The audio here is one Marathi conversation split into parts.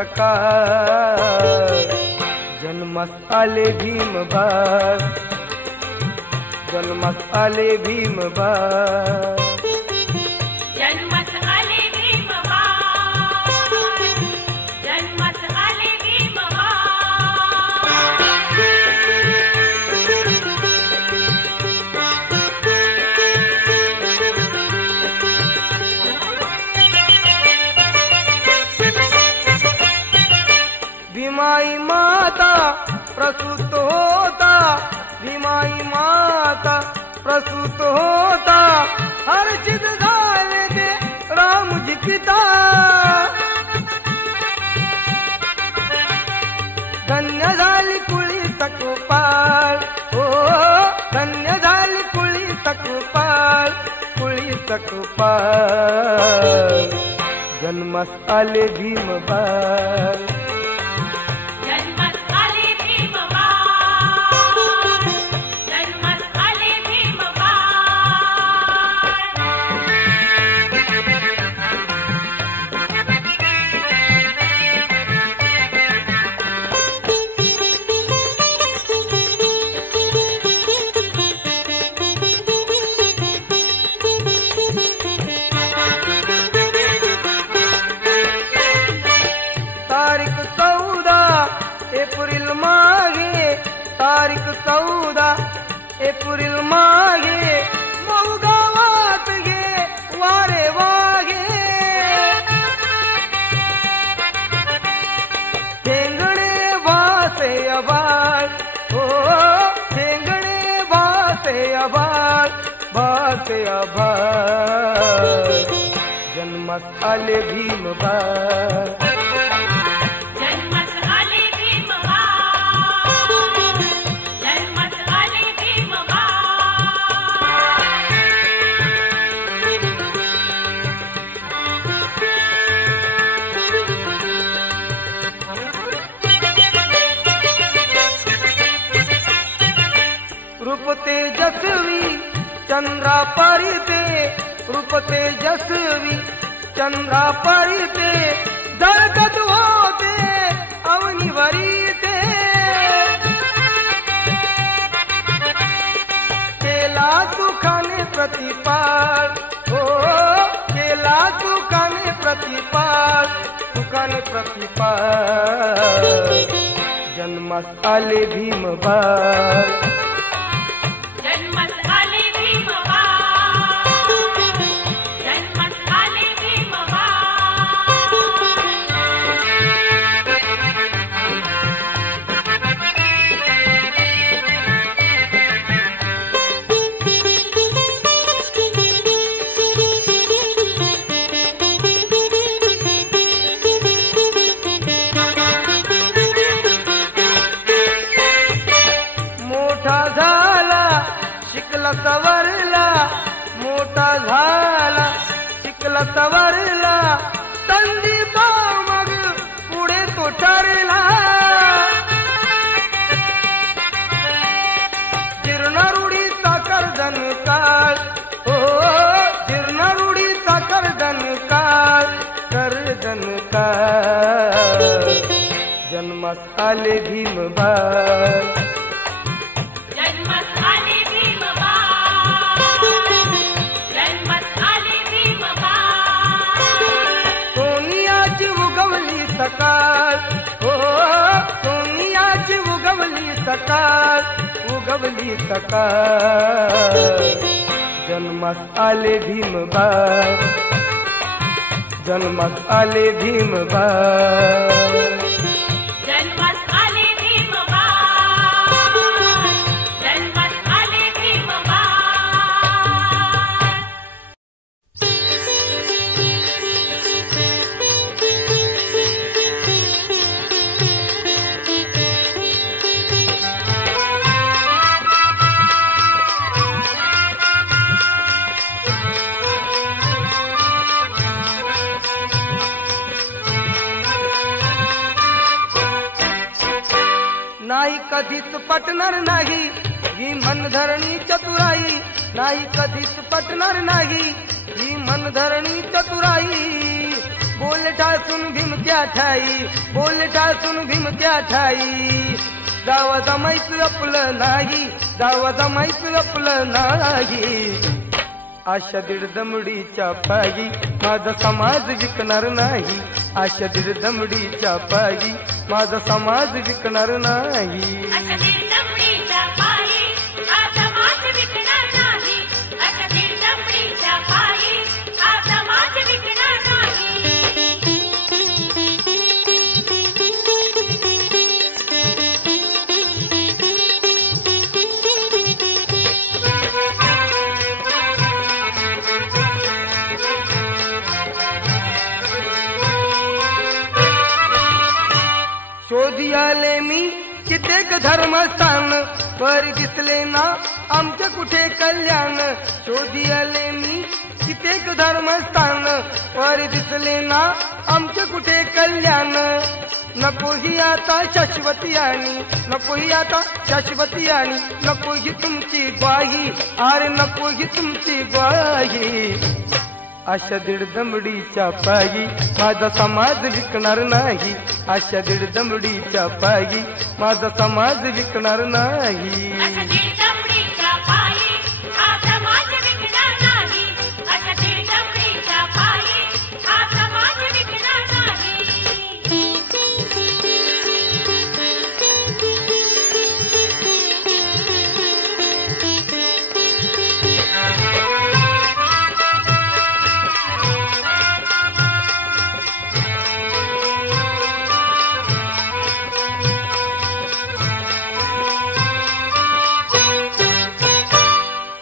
सकाळ जन्मास आले भीमबाळ जन्मास आले भीमबाळ जन्मास आले भीमबाळ जन्मास आले भीमाई माता प्रसूत होता भीमाई माता प्रसूत होता हर्षित झाले ते रामजी पिता धन्य झाली कुळी सकुपाळ हो धन्य झाली कुळी सकुपाळ जन्मास आले भीमबाळ तारीख 14 एप्रिल मागे मऊ गावात गे वारे वागे ठेंगणे वासे आबाळ हो ठेंगणे वासे आबाळ जन्मास आले भीमबाळ रूप तेजस्वी चंद्रा परिते रूप तेजस्वी चंद्रा परिते झळकत होते अवनीवरीते केला सुखाने प्रतिपाळ हो केला सुखाने प्रतिपाळ जन्मास आले भीमबाळ सवरला मोठा झाला शिकला सवरला संदीप मग पुढे तो ठरला जीर्णरूढीचा कर्दन काळ हो जीर्णरूढीचा कर्दन काळ जन्मास आले भीमबाळ सकाळ हो सोनियाची उगवली सकाळ जन्मास आले भीमबाळ जन्मास आले भीमबाळ नाही कधीच पटणार नाही ही मनधरणी चतुराई नाही कधीच पटणार नाही ही मनधरणी चतुराई बोल ठासून भीम त्या ठाई, बोल ठासून भीम त्या ठाई. जावा जमायचं आपलं नाही, जावा जमायचं आपलं नाही. आशा दीड दमडीच्या पायी माझा समाज विकणार नाही, आशा दीड दमडीच्या पायी माझा समाज विकणार नाही. अशा दीड दमडीच्या पायी हा समाज विकणार नाही, अशा दीड दमडीच्या पायी हा समाज विकणार नाही. शोधी आले मी कित्येक धर्मस्थान, पर दिसले ना आमचे कुठे कल्याण. शोधी आले मी कित्येक धर्मस्थान, पर दिसले ना आमचे कुठे कल्याण. नको ही आता शाश्वती आणि नको ही आता शाश्वती आणि नको ही तुमची ग्वाही, अरे नको ही तुमची ग्वाही. आशा दीड दमडीच्या पायी माझा समाज विकणार नाही, आशा दीड दमडीच्या पायी माझा समाज विकणार नाही. अशा दीड दमडीच्या पायी हा समाज विकणार नाही, अशा दीड दमडीच्या पायी हा समाज विकणार नाही.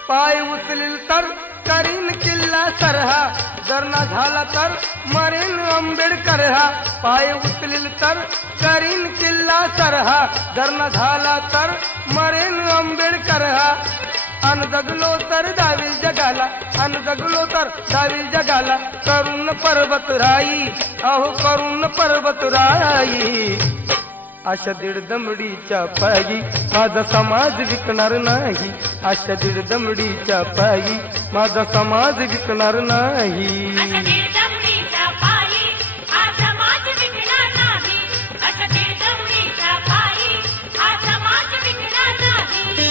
पाय उचलील तर करीन किल्ला सरहा, जर ना झाला तर मरेन आंबेडकर हा. पाय उचलील तर करीन किल्ला सरहा, जर ना झाला तर मरेन आंबेडकर हा. अन जगलो तर दावील जगाला, अन जगलो तर दावील जगाला, करून पर्वत राई, अहो करून पर्वत राई. आशा दीड दमडीच्या पायी माझा समाज विकणार नाही, आशा दीड दमडीच्या पायी माझा समाज विकणार नाही. अशा दीड दमडीच्या पायी हा समाज विकणार नाही, अशा दीड दमडीच्या पायी हा समाज विकणार नाही.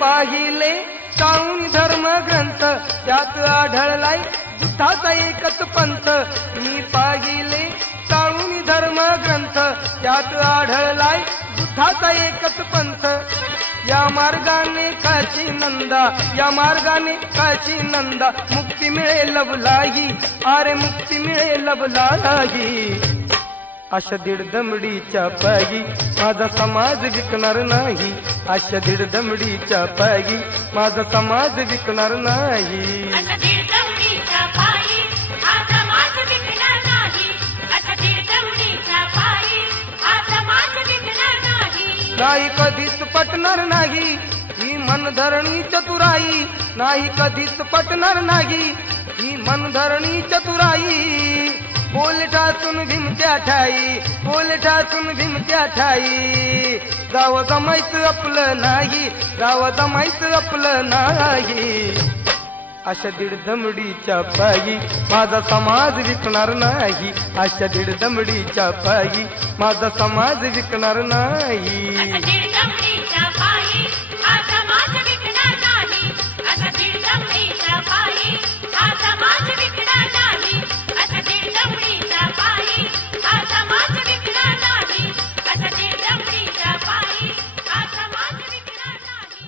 पाहिले चाळून धर्म ग्रंथ, त्यात आढळलाय बुद्धाचा एकच पंथ. मी पाहिले चाळून धर्म ग्रंथ, त्यात आढळलाय बुद्धाचा एकच पंथ. या मार्गाने काशी नंदा, या मार्गाने काशी नंदा, मुक्ती मिळेल लवलाही, अरे मुक्ती मिळेल लवलाही. आशा दीड दमडीच्या पायी माझा समाज विकणार नाही, आशा दीड दमडीच्या पायी माझा समाज विकणार नाही. अशा दीड दमडीच्या पायी हा समाज विकणार नाही, अशा दीड दमडीच्या पायी हा समाज विकणार नाही. नाही कधीच पटणार नाही ही मनधरणी चतुराई, नाही कधीच पटणार नाही ही मनधरणी चतुराई. बोल ठासून भीम त्या ठाई, बोल ठासून भीम त्या ठाई. जावं जमायचं आपलं नाही, जावं जमायचं आपलं नाही. आशा दीड दमडीच्या पायी माझा समाज विकणार नाही, आशा दीड दमडीच्या पायी माझा समाज विकणार नाही. अशा दीड दमडीच्या पायी हा समाज विकणार नाही, अशा दीड दमडीच्या पायी हा समाज विकणार नाही, अशा दीड दमडीच्या पायी हा समाज विकणार नाही, अशा दीड दमडीच्या पायी हा समाज विकणार नाही.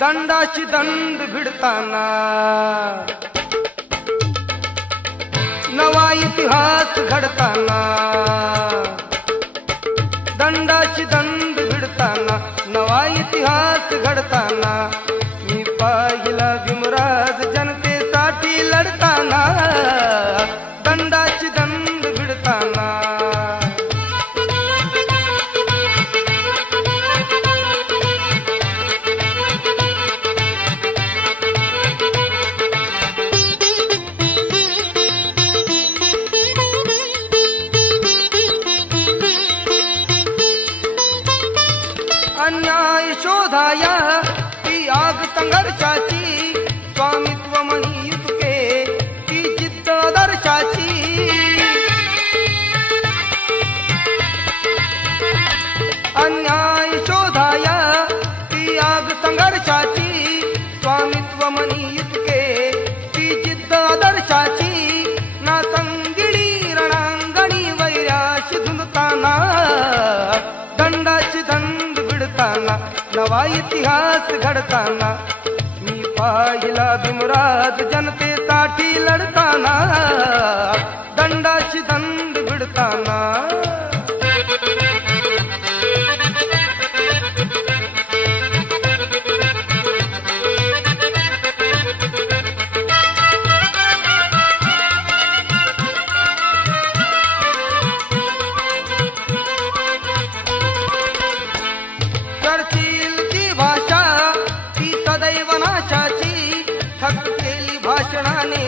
दंडाची दंड भिडताना नवा इतिहास घडताना, दंडाची दंड भिडताना नवा इतिहास इतिहास घडताना, मी पाहिला भीमराज जनतेसाठी लढताना, दंडाची दंड भिडताना. अन्याय शोधाया ती आग संघर्षाची, स्वामित्व म्हणी युतके ती जिद्द आदर्शाची. अन्याय शोधाया ती आग संघर्षाची, स्वामित्व म्हणी युतके ती जिद्द आदर्शाची. ना संगिडी रणांगणी वैराशी धुंदताना, दंडाची दंड भिडताना, नवा इतिहास घडताना, मी पाहिला भीमराज जनतेसाठी लढताना, दंडाची दंड भिडताना. चर्चिल ती भाषा ती सदैव नाशाची, थक केली भाषणाने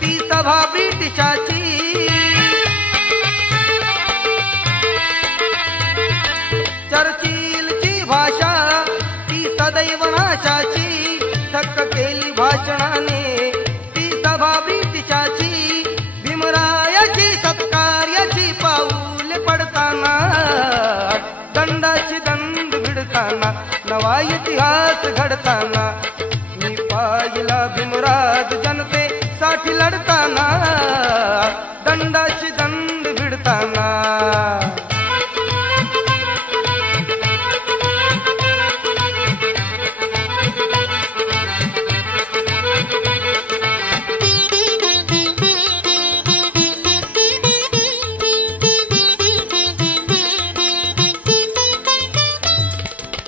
ती सभा ब्रिटिशाची. चर्चिल ची भाषा ती सदैव नाशाची, थक केली भाषणाने ती सभा ब्रिटिशाची. भीमरायाची सत्कार्याची पाऊले पडताना, दंडाची दंड भिडताना, नवा इतिहास घडताना, मी पाहिला भीमराज जनतेसाठी लढताना, दंडाची दंड भिडताना.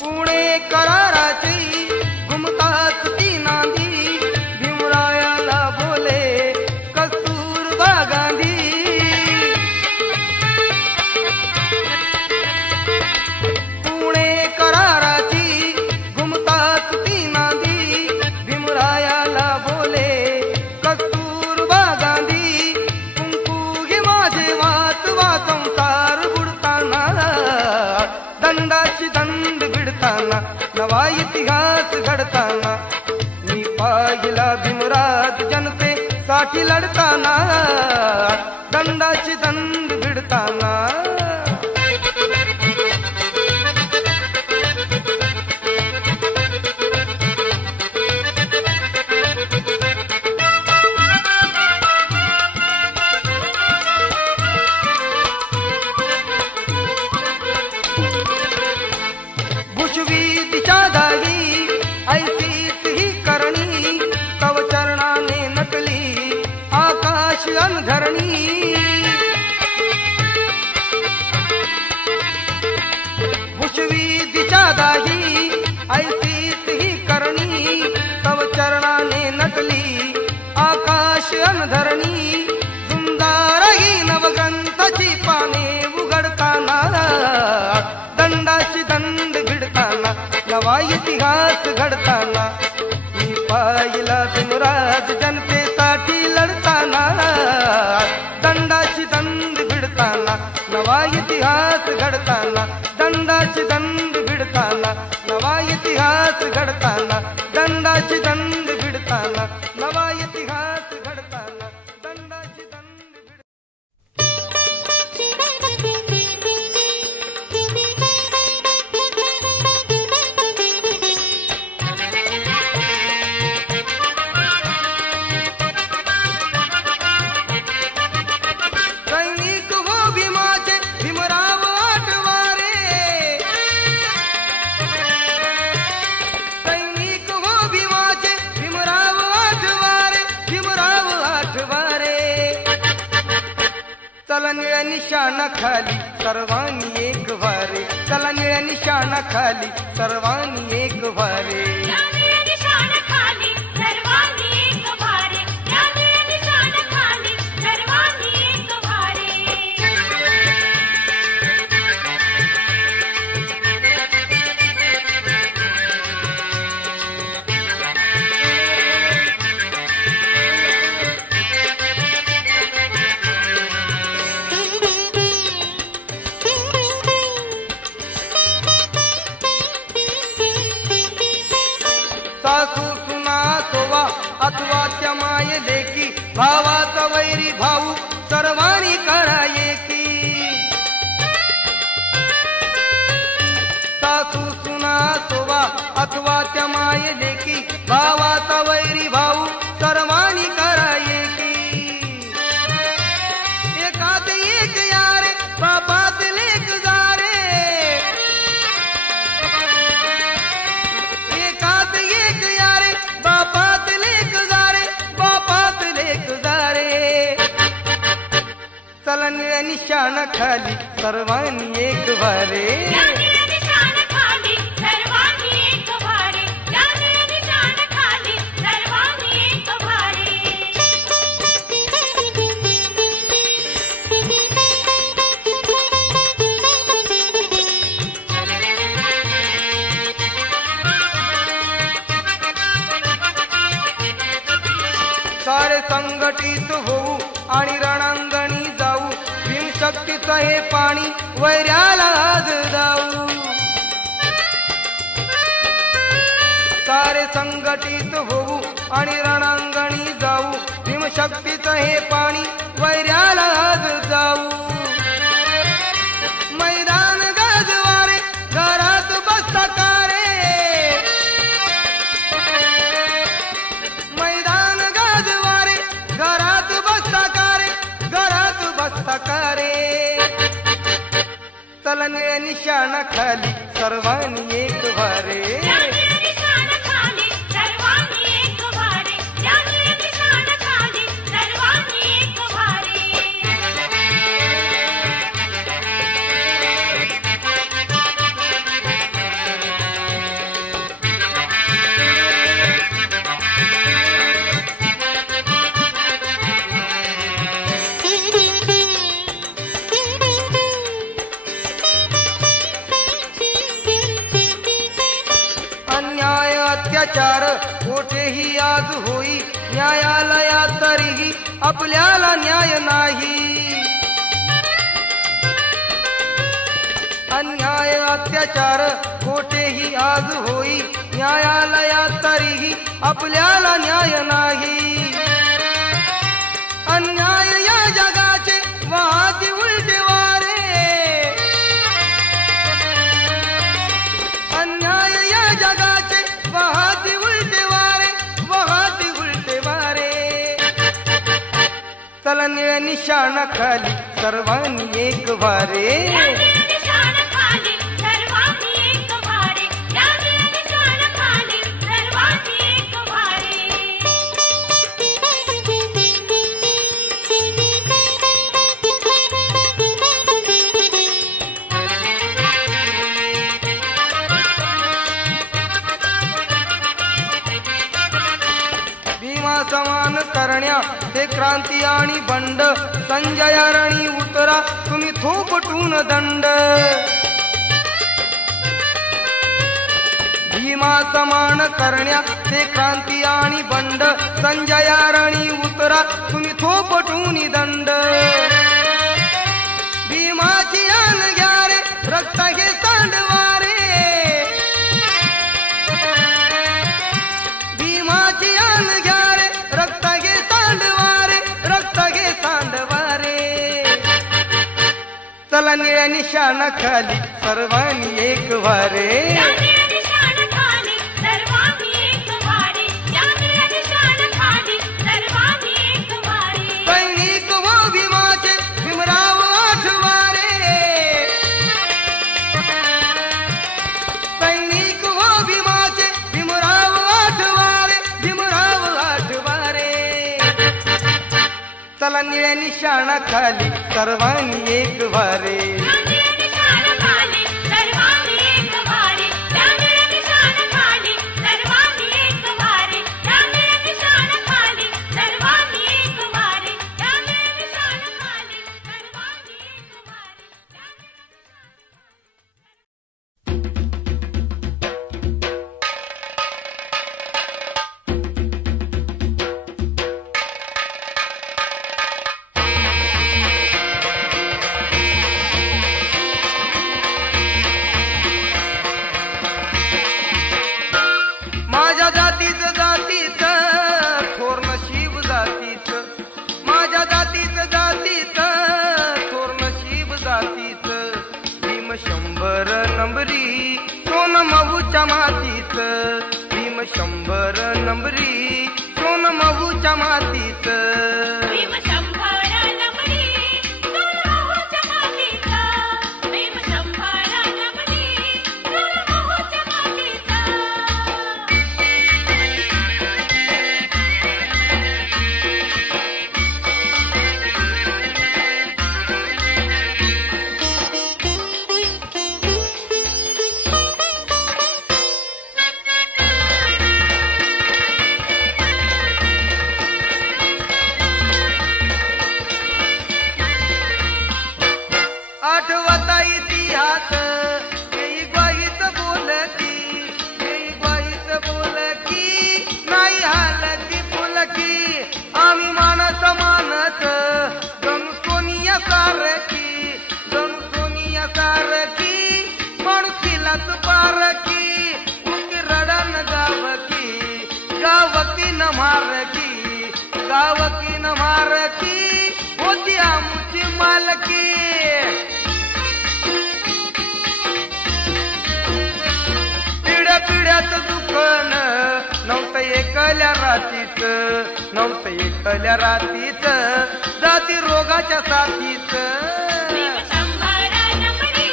पुणे कराराची घुमतात ती नांदी, भीमरायाला बोले कस्तुरबा गांधी. पुणे कराराची घुमतात ती नांदी, भीमरायाला बोले कस्तुरबा गांधी. कुंकू घे माझे वाचवा संसार बुडताना, दंडाची दंड भिडताना, नवा इतिहास घडताना, मी पाहिला भीमराज जनतेसाठी लढताना, दंडाची दंड भिडताना. भुशवी दिशा दागी ऐसीच ही करणी, तव चरणाने नकली आकाश अनधरणी. भुशवी दिशा दागी ऐसीच ही करणी, तव चरणाने नकली आकाश अनधरणी. सुंदरही नवग्रंथाची पाने उघडताना, दंडाची दंड भिडताना, नवा इतिहास घडताना, मी पाहिला भीमराज जनतेसाठी लढताना, दंडाची दंड भिडताना, नवा इतिहास घडताना, दंडाची दंड भिडताना, नवा इतिहास घडताना, दंडाची दंड भिडताना, नवा इतिहास घडताना, दंडाची दंड भिड. सैनिक हो भीमाचे भीमराव आठवारे, सैनिक हो भीमाचे भीमराव आठवारे, भीमराव आठवारे. चला निळ्या निशाणा खाली सर्वांनी एक वारे, चला निळ्या निशाणा खाली सर्वांनी एक भारे. या निळ्या निशाणाखाली सर्वांनी एक भारे. या निळ्या निशाणाखाली सर्वांनी एक भारे. सासू सुना सोवा अथवा त्या माय लेकी भावाचा वैरी भाऊ सर्वांनी करा एकी. सासू सुना सोवा अथवा त्या माय लेकी भावाचा वैरी भाऊ सर्वांनी करा एकी. एकात एक यारे बापात लेक जारे. एकात एक यारे बापात लेक जारे. बापात लेक जारे. चला निळ्या निशाणाखाली सर्वांनी एक भारे. या निळ्या निशाणाखाली सर्वांनी एक भारे. या निळ्या निशाणाखाली सर्वांनी एक भारे. सारे संघटित होऊ आणि रणांगणी जाऊ. भीमशक्तीचं हे पाणी वैऱ्याला आज जाऊ. सारे संघटित होऊ आणि रणांगणी जाऊ. भीमशक्तीचं हे पाणी वैऱ्याला आज जाऊ. मैदान गाजवारे घरात बसता कारे. मैदान गाजवारे घरात बसता कारे. घरात बसता कारे. चला निळ्या निशाणाखाली सर्वांनी एक भारे. या निळ्या निशाणाखाली सर्वांनी एक भारे. या निळ्या निशाणाखाली सर्वांनी एक भारे. अन्याय अत्याचार कोठेही आज होई. न्यायालयात तरीही आपल्याला न्याय नाही. अन्याय अत्याचार कोठेही आज होई. न्यायालयात तरीही आपल्याला न्याय नाही. अन्याय या जगाचे वाहती उलटे वारे. अन्याय या जगाचे वाहती उलटे वारे. वाहती उलटे वारे. चला निळ्या निशाणाखाली सर्वांनी एक भारे. या निळ्या निशाणाखाली सर्वांनी एक भारे. या निळ्या निशाणाखाली सर्वांनी एक भारे. भीमा समान करण्या हे क्रांती आणि बंड. संजय रणी उतरा तुम्ही थोपटून दंड. भीमा समान करण्या हे क्रांती आणि बंड. संजय रणी उतरा तुम्ही थोपटून दंड. भीमाची आन घ्या रे रक्त हे सांडवारे. भीमाची आन घ्या रे रक्त घे सांडवारे. रक्त घे सांडवारे. चला निळ्या निशाणाखाली सर्वांनी एक भारे. या निळ्या निशाणाखाली सर्वांनी एक भारे. या निळ्या निशाणाखाली सर्वांनी एक भारे. सैनिक व भीमाचे भीमराव आठवारे. सैनिक व भीमाचे भीमराव आठवारे. भीमराव आठवारे. चला निळ्या निशाणाखाली सर्वांनी एक भारे. या निळ्या निशाणाखाली सर्वांनी एक भारे. या निळ्या नंबरी सोन मऊच्या मातीत, भीम 100 नंबरी सोन मऊच्या मातीत. भीम 100 नंबरी सोन मऊच्या मातीत, भीम 100 नंबरी सोन मऊच्या मातीत. आठवता इतिहास येई ग्वाहीत बोलकी, येई ग्वाहीत बोलकी, नाही हालती फुलकी. आम्ही माणस मानस जणू सोनिया सारखी, जणू सोनिया सारखी, माणुसकीलाच पारखी. उकी रडण गावकी, गावकी न मारकी, गावकी न मारकी, होती आमची मालकी. पिढ्यात दुखन नव्हतं एकल्या रातीच, नव्हतं एकल्या रातीच, जाती रोगाच्या साथीच. भीम 100 नंबरी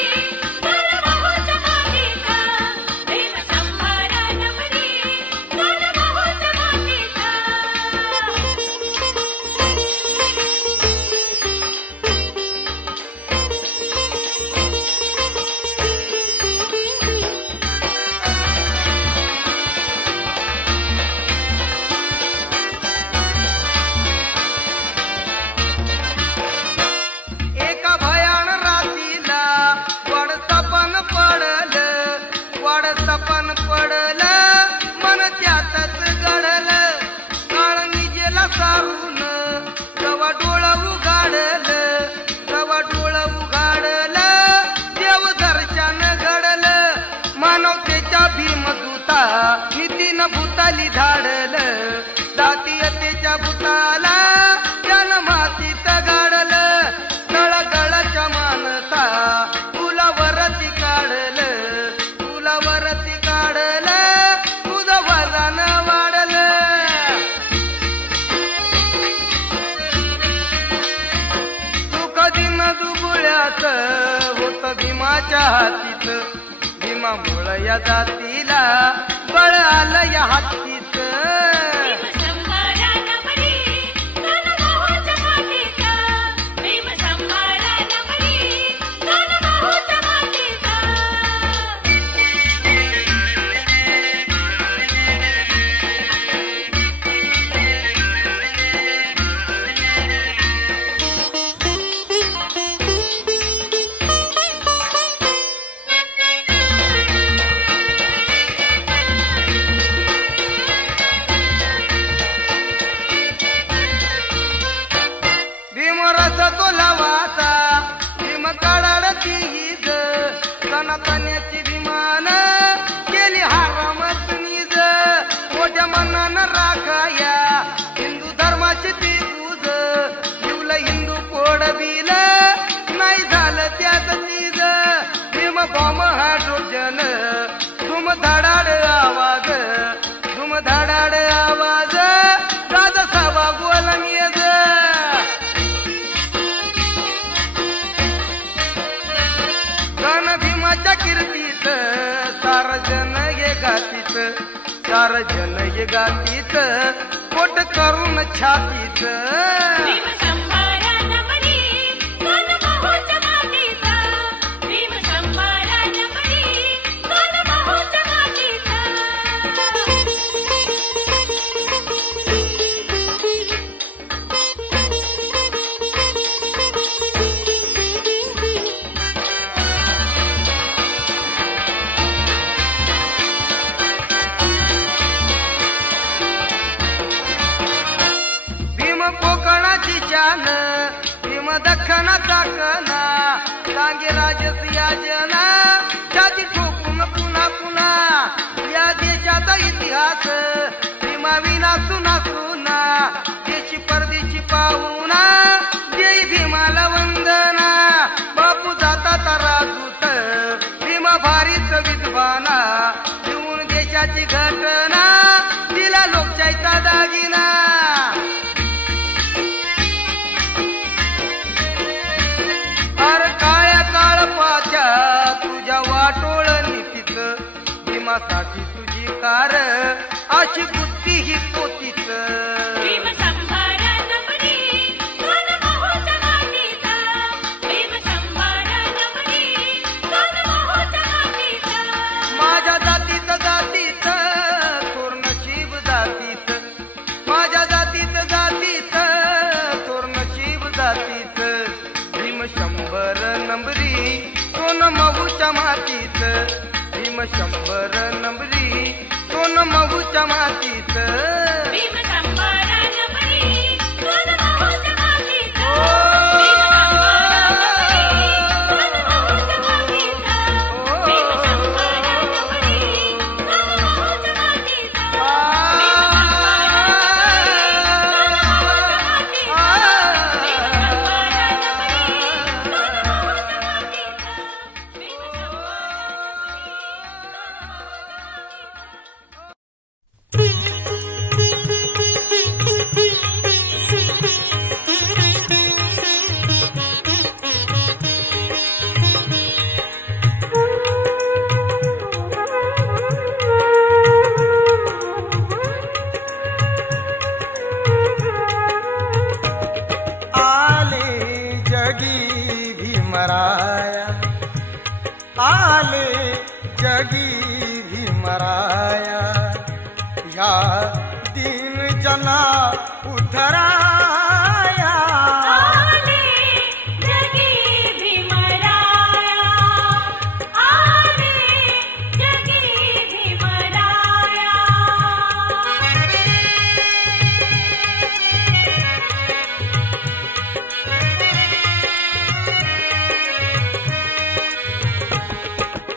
सोन मऊच्या मातीत, भीम 100 नंबरी सोन मऊच्या मातीत. एका भयान रातीला वड सपन पडलं, वड सपन पडलं, मन त्यातच घडलं. काळ निजेला सारून जवा डोळं उघाडलं, जवा डोळं उघाडलं, देव दर्शन घडलं. मानवतेच्या भीमदूता नितीन भूताली धाडलं, जातीयतेच्या भूताला त्यानं मातीत गाडलं. तळगळच्या मानसा फुलावरती काढलं, फुलावरती काढलं, तुझं वजन वाढलं. सुख दिन दुबुळ्यात होत भीमाच्या हातीत, भीमामुळं या जातीला बळ आलं या हातीत. भीम 100 नंबरी सोन मऊच्या मातीत, भीम 100 नंबरी सोन मऊच्या मातीत. भीमरस तो लावाचा, भीम काढाडती ईद, सनातन्याची भीमान केली हारामच नीज. मोठ्या मनानं राखाया हिंदू धर्माची ती पूज, जीवलं हिंदू पोडविल, नाही झालं त्याच चीज. भीम बॉम्ब हायड्रोजन धुम धडाड आवाज, धुम धडाड आवाज, राजा सभा गोल नियज. गण भीमाच्या कीर्तीत सार जन ये गातीत, सार जन ये गातीत, पोट करून छातीत. भीम 100 नंबरी सोन मऊच्या मातीत, भीम 100 नंबरी सोन मऊच्या मातीत. भीम कोकणाची शान, भीम दख्खना टाकना, सांगे राजस याजना, छाती ठोकून पुन्हा पुन्हा. या देशाचा इतिहास भीमाविना सुना सुना, देशी परदेशी पाहुणा, जय भीमाला वंदना. बापू जाता राजूत भीमा भारी लोकशाहीची घटना दिला लोकशाहीचा दागिना. अरे काळ्या काळपाच्या तुझ्या वाटोळ नीतीच भीमासाठी तुझी कार अशी बुद्धी ही पोतीच. माझ्या जातीच जातीच थोर नशीब जातीच, माझ्या जातीच जातीच थोर नशीब जातीच. भीम 100 नंबरी सोन मऊच्या मातीच, भीम 100 नंबरी सोन मऊच्या मातीच. आले जगी भीमराया, या दीन जना उधराया. आले जगी भीमराया, आले जगी भीमराया.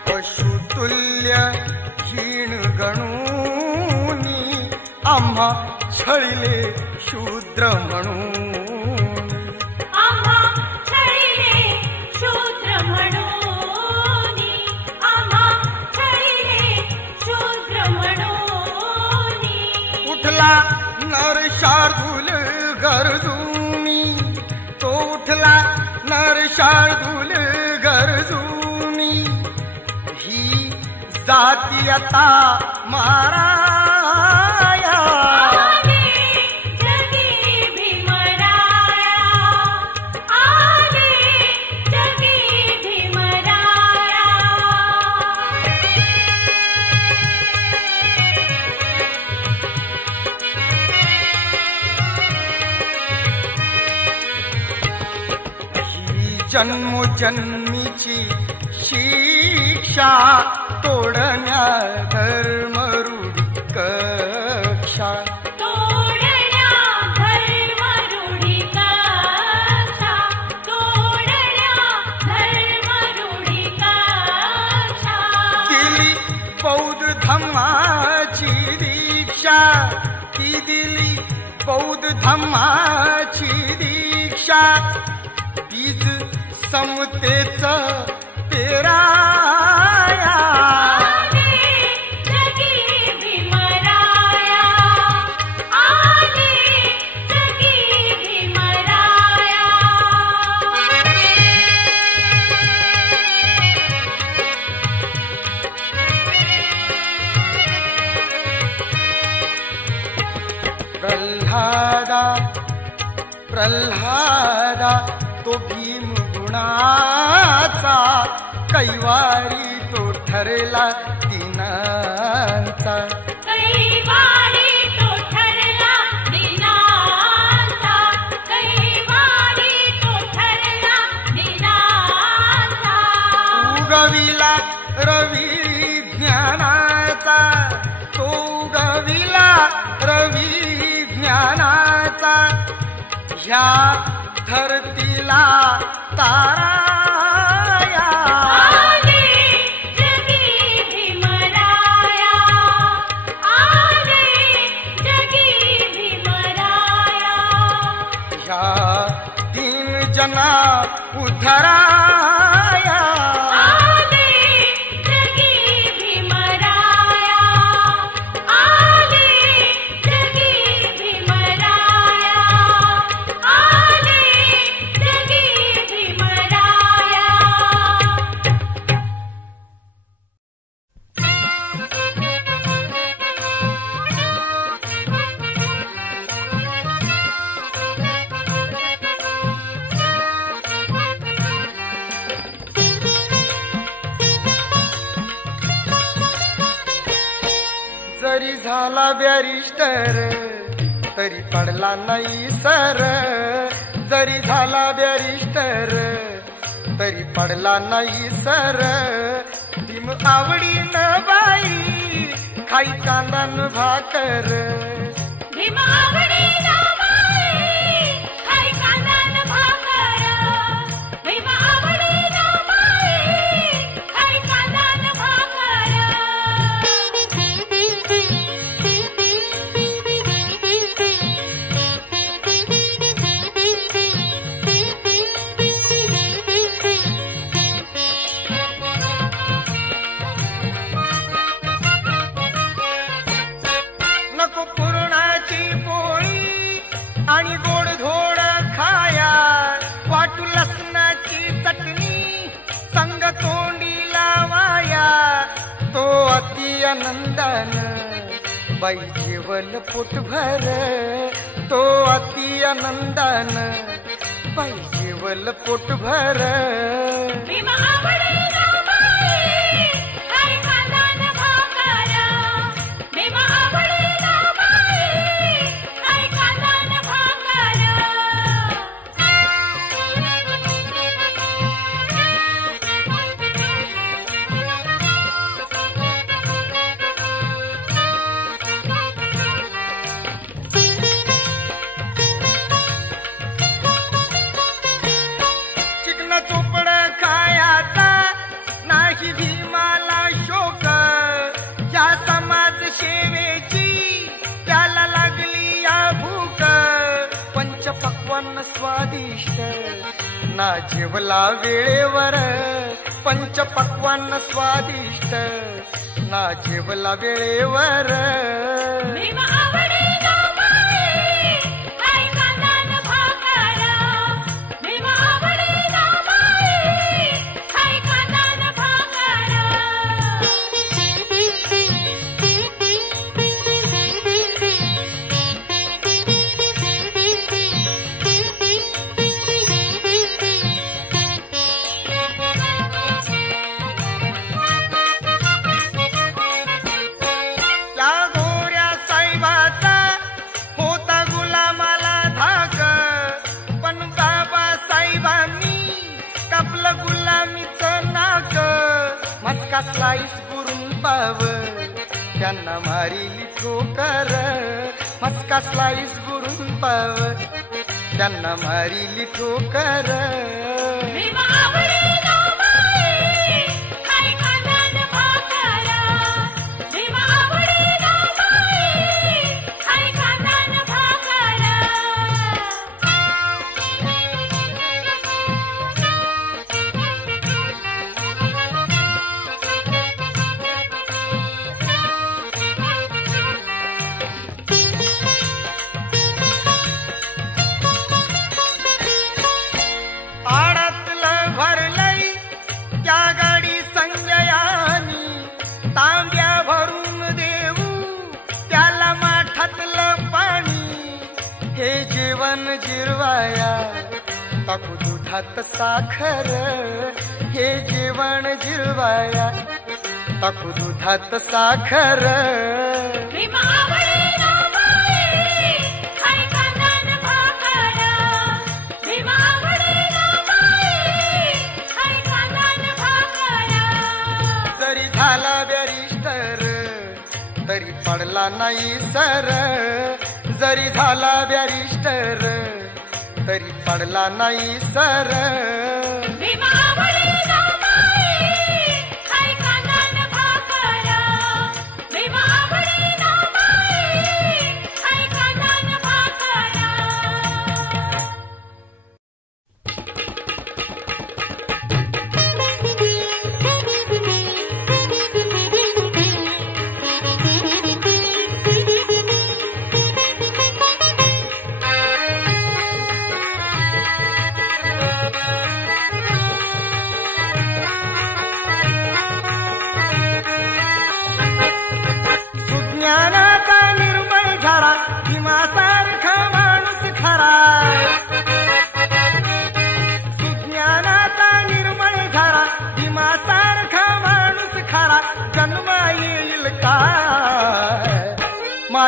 पशुतुल्य हीण गणूनी आम्हा छळिले शूद्र म्हणून. आम्हा छळिले शूद्र म्हणून, आम्हा छळिले शूद्र म्हणून. उठला नर शार्दूल गरजूनी, तो उठला नर शार्दूल गरजूनी. ही जाती आता माराया. आले जगी भीमराया, आले जगी भीमराया. ही जन्मोजन्मीची शिक्षा तोडण्या धर्मरूढी कक्षा. तोडण्या धर्मरूढी कक्षा, तोडण्या धर्मरूढी कक्षा. दिली बौद्ध धम्माची दीक्षा, ती दिली बौद्ध धम्माची दीक्षा. बीज समतेच पेराया. आले जगी भीमराया, आले जगी भीमराया. प्रल्हादा प्रल्हादा तो भीम गुणाचा, कैवारी तो ठरला दिनांचा. कैवारी तो ठरला दिनांचा, कैवारी तो ठरला दिनांचा. उगविला रवी ज्ञानाचा, तो उगविला रवी ज्ञानाचा. ह्या धरतीला ताराया. आले जगी भीमराया, आले जगी भीमराया. ह्या दीन जना उधराया. आले जगी भीमराया, झाला बॅरिस्टर तरी पडला नाही सर, जरी झाला बॅरिस्टर तरी पडला नाही सर. भीम आवडीन बाई खाई कांदान भाकर, भीम आवडीन बाई खाई कांदान भाकर, भीम आवडीन बाई खाई कांदान भाकर. नको पुरणाची पोळी आणि गोडधोड खाया, वाटू लसणाची चटणी संग तोंडी लावाया. तो अति आनंदान बाई जेवल पोटभर, तो अति आनंदान बाई जेवल पोटभर. भीम आवडीन बाई खाई कांदान भाकर, भीम आवडीन बाई खाई कांदान भाकर. चिकन चोपड खायाचा नाही भीमाला शोक, या समाज सेवेची त्याला लागली या भूक. पंचपक्वान्न स्वादिष्ट ना जेवला वेळेवर, पंचपक्वान्न स्वादिष्ट ना जेवला वेळेवर. भीम आवडीन बाई खाई कांदान भाकर, भीम आवडीन बाई खाई कांदान भाकर. त्या गोऱ्या साहेबाचा होता गुलामाला धाक, पण बाबासाहेबांनी कापलं गुलामीचं नाक. मटका स्लाईस करून पाव त्यांना मारिली ठोकर, मटका स्लाईस करून पाव त्यांना मारिली ठोकर. भीम आवडीन बाई खाई कांदान भाकर, भीम आवडीन बाई खाई कांदान भाकर. आडातलं भरलंय त्या गाडी संजयानी, तांब्या भरून देऊ त्याला माठातलं पाणी. हे जेवण जिरवाया टाकू दुधात साखर, हे जेवण जिरवाया टाकू दुधात साखर. भीम आवडीन बाई खाई कांदान भाकर, भीम आवडीन बाई खाई कांदान भाकर. जरी झाला बॅरिस्टर तरी पडला नाही सर, जरी झाला बॅरिस्टर तरी पडला नाही सर. भीम आवडीन बाई खाई कांदान भाकर, भीम आवडीन बाई खाई कांदान भाकर.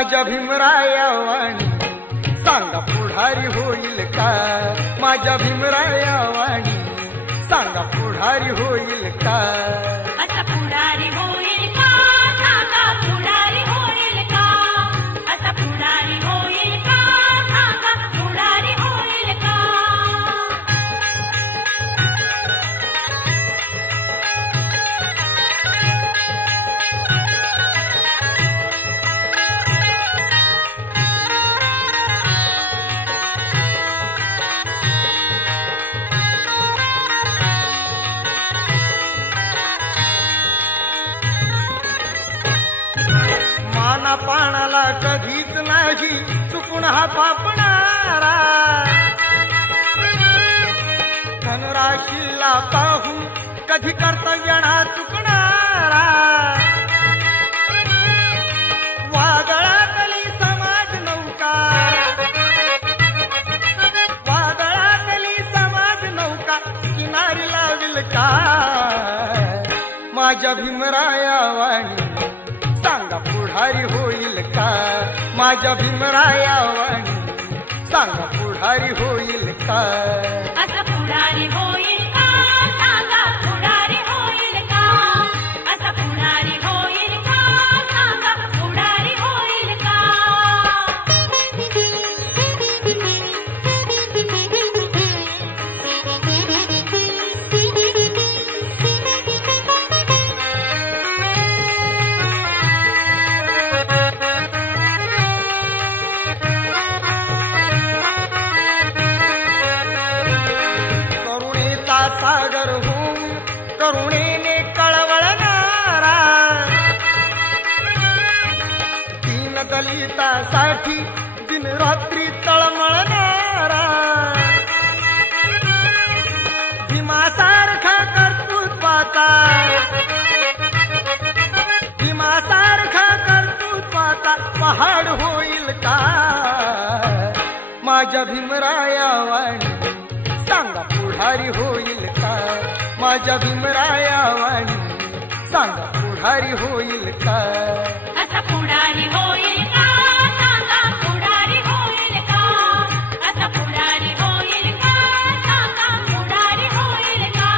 माझ्या भीमराया वाणी सांगा पुढारी होईल का? माझ्या भीमराया वाणी सांगा पुढारी होईल का? असा पुढारी होईल का? सांगा पुढारी होईल का? असा पुढारी होईल का? सांगा पुढारी होईल का? पाणाला कधीच नाही चुकून हा पापणारा, धनराशीला पाहून कधी कर्तव्याना चुकणारा, वादळातली समाज नौका, वादळातली समाज नौका किनारी लाविल का? माझ्या भीमराया वाणी सांगा पुढारी होईल का? माझ्या भीमराया वाणी सांगा पुढारी होईल का? असा पुढारी होईल का? सांगा पुढारी होईल का? असा पुढारी होईल का? सांगा पुढारी होईल का? सागर होऊन करुणेने कळवळणारा, दीन दलितासाठी दिन रात्री तळमळणारा, भीमासारखा कर्तृत्वाचा, भीमासारखा कर्तृत्वाचा पहाड होईल का? माझ्या भीमराया वाणी सांगा पुढारी होईल का? माझ्या भीमराया वाणी सांगा पुढारी होईल का? असा पुढारी होईल का? सांगा पुढारी होईल का? असा पुढारी होईल का? सांगा पुढारी होईल का?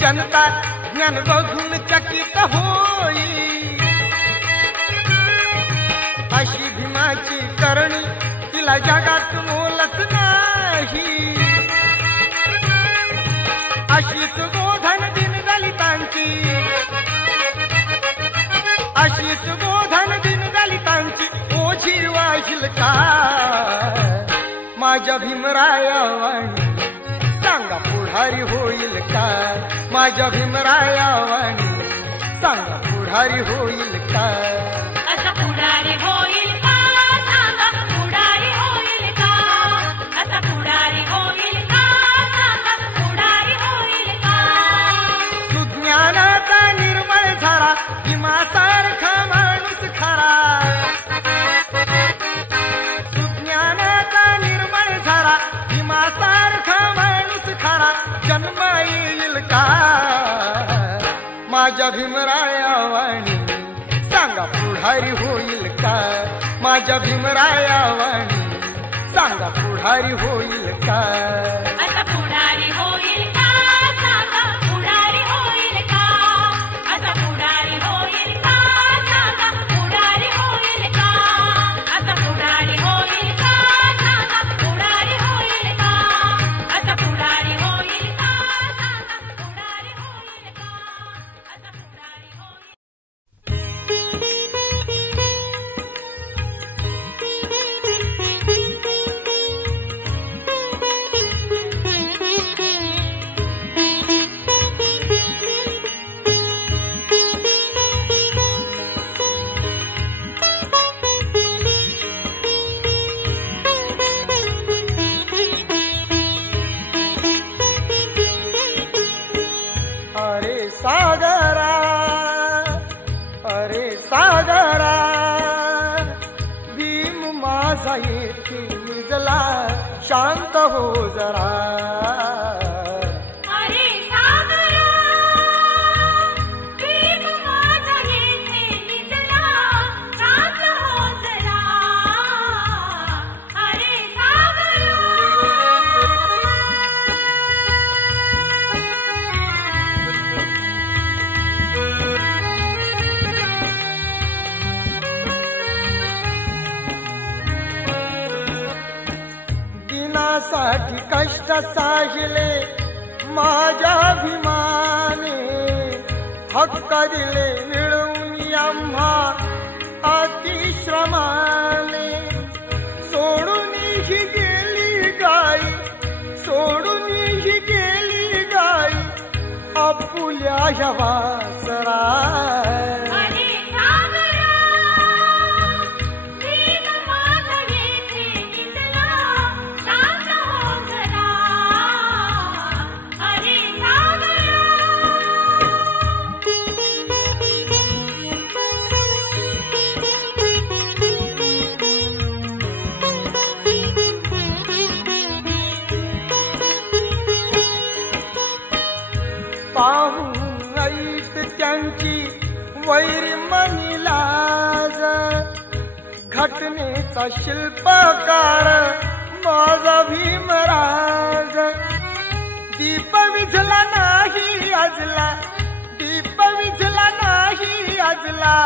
जनता ज्ञान बघून चकित होई, अशी भीमाची करणी तिला जगात मोलच नाही, अशीच गोधन दिन दलितांची, अशीच गोधन दिन दलितांची ओझी वाहिल का? माझ्या भीमराया वाणी सांगा पुढारी होईल का? माझ्या भीमराया वाणी सांगा पुढारी होईल का? असा पुढारी होईल का? सांगा पुढारी होईल का? असा पुढारी होईल का? सांगा पुढारी होईल का? सुज्ञानाचा निर्मळ झाला भीमासारखा माणूस खरा, सुज्ञानाचा निर्मळ झाला भीमासारखा माणूस खरा जन्म येईल का? माझ्या भीमराया वाणी सांगा पुढारी होईल का? माझ्या भीमराया वाणी सांगा पुढारी होईल का? असा पुढारी होईल का? सांगा पुढारी होईल का? असा पुढारी होईल का? सांगा पुढारी होईल का? असा पुढारी होईल का? सांगा पुढारी होईल का? असा पुढारी होईल का? सांगा पुढारी होईल का? असा पुढारी होईल. सागरा, अरे सागरा, भीम माझा येथे निजला, शांत हो जरा. अरे सागरा, भीम माझा येथे निजला, शांत हो जरा. अरे सागरा. दिनासाठी कष्ट साहिले माझ्या अभिमाने, हक्क दिले मिळवून आम्हा अतिश्रमाने. सोडून ही गेली गाई, सोडून ही गेली गाई, आपुल्या ह्या वासरा. अरे सागरा, भीम माझा येथे निजला, शांत हो जरा. अरे सागरा. पाहून ऐत त्यांची वैरी मनीलाज, घटनेचा शिल्पकार माझा भीमराज. दीप विझला नाही अजला, दीप विझला नाही अजला,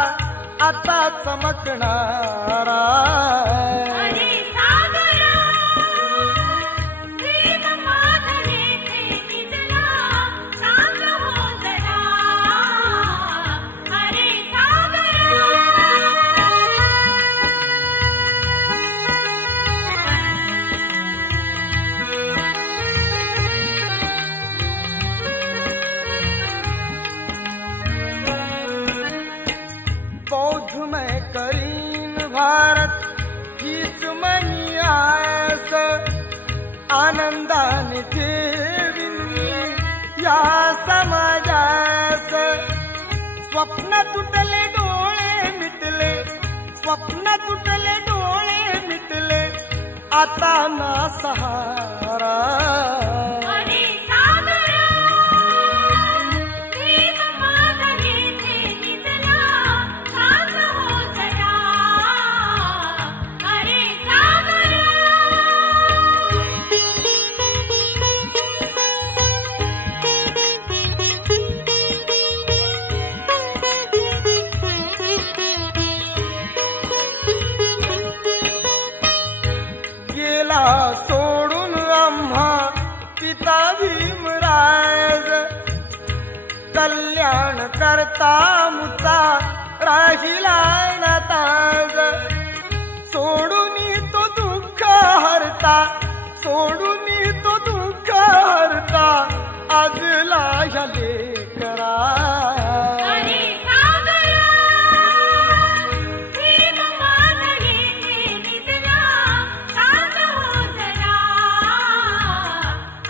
आता चमकणारा. अरे सागरा, भीम माझा येथे निजला, शांत हो जरा. अरे सागरा. बौद्धमय करीन भारत हीच मनी आस, आनंदाने ठेवीन मी या समाजास. स्वप्न तुटले डोळे मिटले, स्वप्न तुटले डोळे मिटले, आता ना सहारा. अरे सागरा, भीम माझा येथे निजला, शांत हो जरा. अरे सागरा. गेला सोडून आम्हा पिता भीमराज, कल्याण करता मुता राहिला ना ताज. सोडून तो दुःख हरता, सोडून तो दुःख हरता, आजला ह्या लेकरा. अरे सागरा, भीम माझा येथे निजला, शांत हो जरा.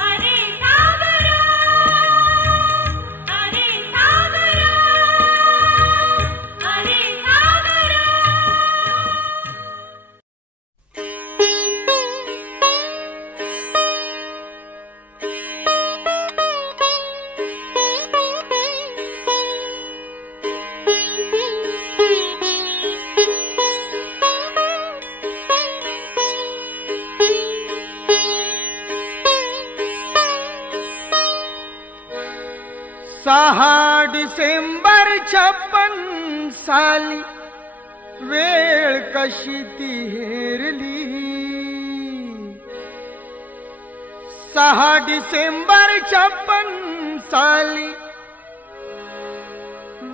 अरे सागरा. अरे सागरा. अरे सागरा. सहा डिसेंबर 56 साली वेळ कशी ती हेरली. 6 डिसेंबर 56 साली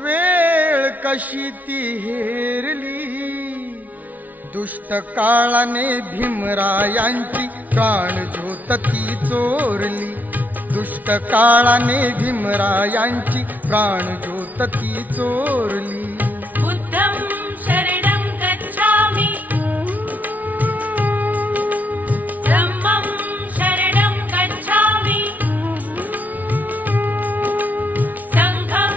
वेळ कशी ती हेरली. दुष्ट काळाने भीमरायांची प्राणज्योत ती चोरली. दुष्ट काळाने भीमरायांची प्राणज्योत ती चोरली. बुद्धं शरणं गच्छामि, धम्मं शरणं गच्छामि, संघं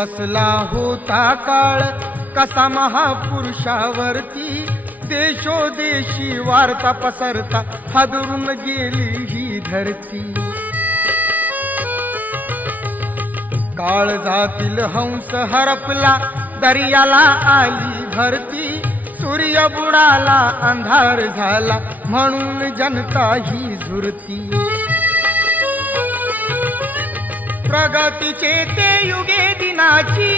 बसला होता काळ कसा महापुरुषावरती, देशोदेशी वार्ता पसरता हादरून गेली ही धरती. काळजातील हंस हरपला दर्याला आली भरती, सूर्य बुडाला अंधार झाला म्हणून जनता ही झुरती. प्रगतीचे ते युगे दिनाची,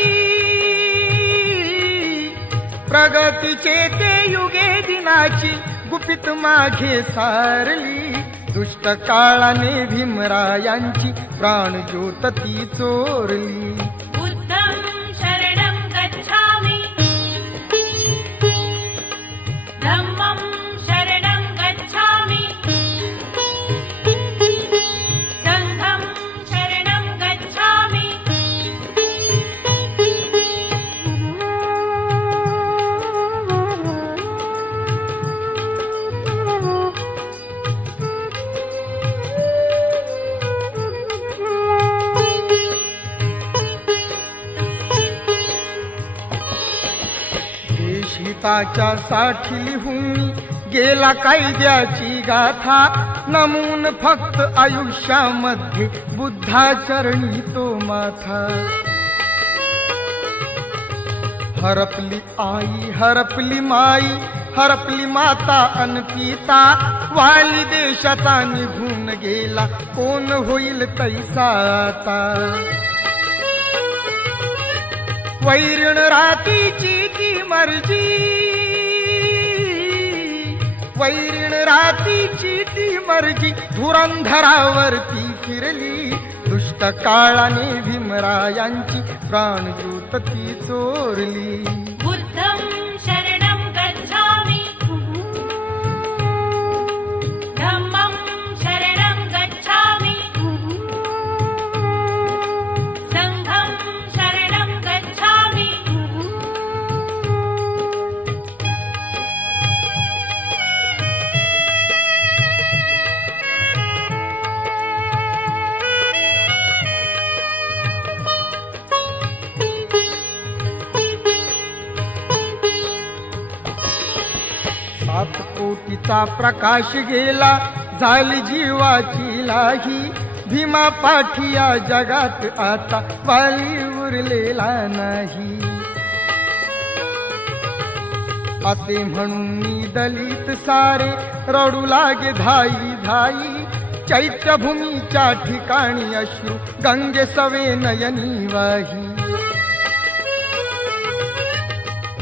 प्रगतीचे ते युगे दिनाची गुपित मागे सारली. दुष्ट काळाने भीमरायांची प्राणज्योत ती चोरली. बुद्धं शरणं गच्छामि, धम्मं शरणं गच्छामि, संघं शरणं गच्छामि. हिताच्या साठी लिहून गेला कायद्याची गाथा, नमून फक्त आयुष्यामध्ये बुद्धाचरणी तो माथा. हरपली आई हरपली माई, हरपली माता अन पिता, वाली देशाचा निघून गेला कोण होईल तैसा आता. वैरण रातीची ती मर्जी, वैरण रातीची ती मर्जी धुरंधरावरती फिरली. दुष्ट काळाने भीमरायांची प्राणज्योत ती चोरली. बुद्धं शरणं गच्छामि, धम्मं शरणं गच्छामि, संघं शरणं गच्छामि. सात कोटीचा प्रकाश गेला झाली जीवाची लाही. भीमा पाठी या जगात आता वाली उरलेला नाही. असे म्हणून मी दलित सारे रडू लागे धाई धाई. चैत्यभूमीच्या ठिकाणी अश्रू गंगे सवे नयनी वाही.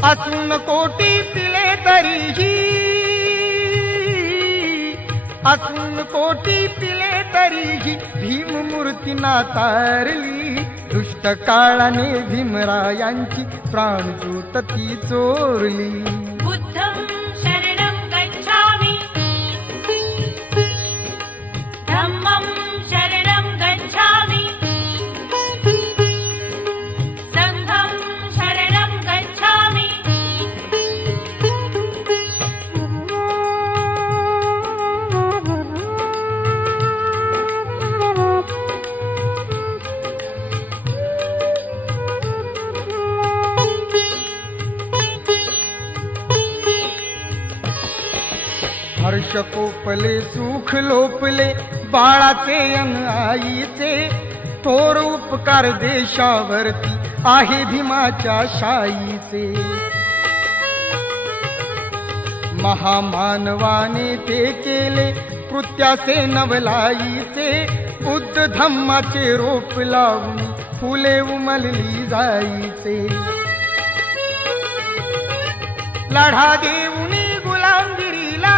असून कोटी पिले तरीही, असून कोटी पिले तरीही भीम मूर्ती नातारली. दुष्ट काळाने भीमरायांची प्राणज्योत ती चोरली. बुद्धं शरणं गच्छामि, धम्मं शरणं गच्छामि, संघं शरणं गच्छामि. हर्ष कोपले सुख लोपले बाळाचे अन आईचे. थोर उपकार देशावरती आहे भीमाच्या शाईचे. महामानवाने ते केले कृत्याचे नवलाईचे. बुद्ध धम्माचे रोप लावून फुले उमलली जाईचे. लढा देऊन गुलामगिरीला,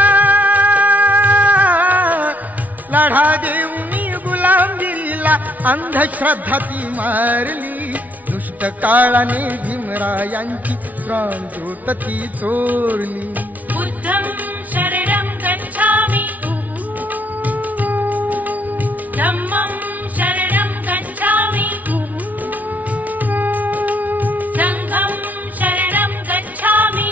लढा देऊन गुलामगिरीला अंधश्रद्धा ती मारली. दुष्ट काळाने भीमरायांची प्राणज्योत ती चोरली. बुद्धं शरणं गच्छामि, धम्मं शरणं गच्छामि, संघं शरणं गच्छामि.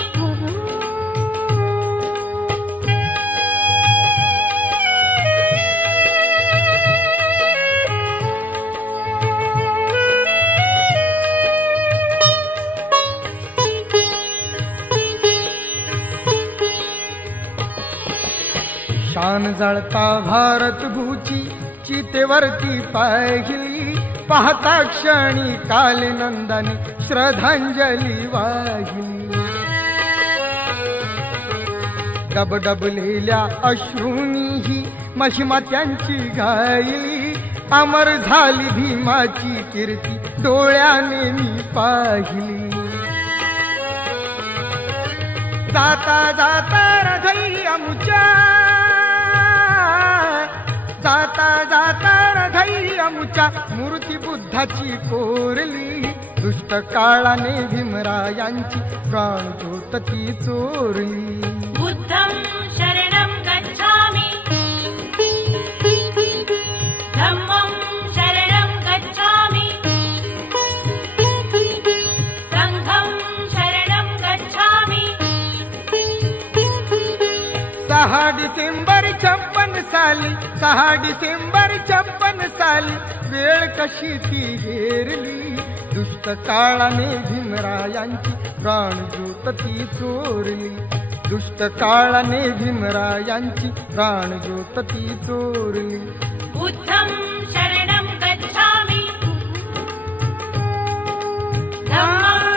शान जळता भारत भूची चितेवरती पाहिली पाहता क्षणी काल नंदाने श्रद्धांजली वाहिली डबडबलेल्या अश्रूंनी ही महिमा त्यांची गायली अमर झाली भीमाची कीर्ती डोळ्याने मी पाहिली जाता जाता रथई अमुच्या जाता जाता रथई अमुच्या मूर्ती बुद्धाची कोरली दुष्ट काळाने भीमरायांची प्राणज्योत ती चोरली बुद्धं शरणं गच्छामि धम्मं शरणं गच्छामि संघं शरणं गच्छामि 6 डिसेंबर 56 साली 6 डिसेंबर 56 साली वेळ कशी ती हेरली दुष्ट काळाने भीमरायांची प्राणज्योत ती चोरली दुष्ट काळाने भीमरायांची प्राणज्योत ती चोरली बुद्धं शरणं गच्छामि धम्मं